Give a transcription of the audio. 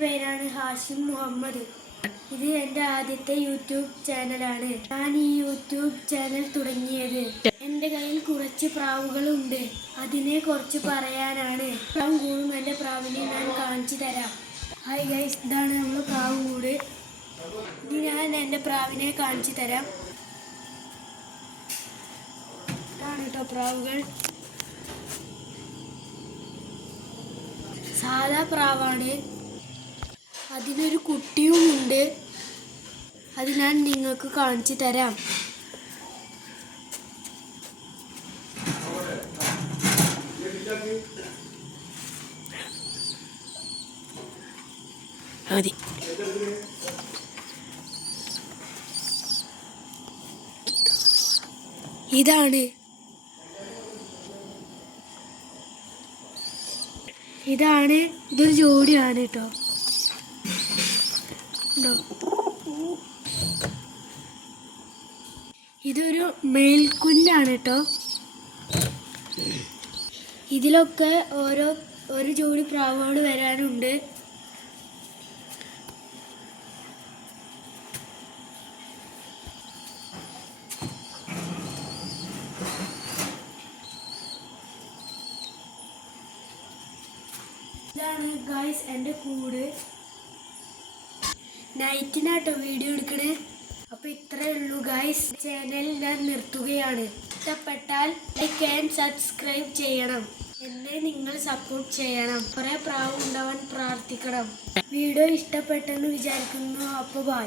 പേരാണ് ഹാഷിം മുഹമ്മദ്. ഇത് എൻ്റെ ആദ്യത്തെ യൂട്യൂബ് ചാനലാണ്. ഞാൻ ഈ യൂട്യൂബ് ചാനൽ തുടങ്ങിയത് എൻ്റെ കയ്യിൽ കുറച്ച് പ്രാവുകളുണ്ട്. അതിനെ കുറിച്ച് പറയാനാണ്. പ്രാവും കൂടും എൻ്റെ പ്രാവിനെ ഞാൻ കാണിച്ചു തരാം. ഹായ് ഗൈസ്, ഇതാണ് നമ്മൾ പ്രാവ് കൂട്. ഇനി ഞാൻ എൻ്റെ പ്രാവിനെ കാണിച്ചു തരാം. ഇതാണ് കേട്ടോ പ്രാവുകൾ. സാധാ പ്രാവാണ്. അതിനൊരു കുട്ടിയുമുണ്ട്. അത് ഞാൻ നിങ്ങൾക്ക് കാണിച്ചു തരാം. മതി. ഇതൊരു ജോഡിയാണ് കേട്ടോ. ഇതൊരു മേൽക്കുഞ്ഞാണ് കേട്ടോ. ഇതിലൊക്കെ ഒരു ജോഡി പ്രാവുകൾ വരാനുണ്ട്. ഇതാണ് ഗൈസ് എൻ്റെ കൂട്. നൈറ്റിനാട്ടോ വീഡിയോ എടുക്കണേ. അപ്പോൾ ഇത്രയേ ഉള്ളൂ ഗൈസ്. ചാനൽ ഞാൻ നിർത്തുകയാണ്. ഇഷ്ടപ്പെട്ടാൽ ലൈക്ക് ആൻഡ് സബ്സ്ക്രൈബ് ചെയ്യണം. എന്നെ നിങ്ങൾ സപ്പോർട്ട് ചെയ്യണം. കുറേ പ്രാവ് ഉണ്ടാവാൻ പ്രാർത്ഥിക്കണം. വീഡിയോ ഇഷ്ടപ്പെട്ടെന്ന് വിചാരിക്കുന്നു. അപ്പോൾ ബൈ.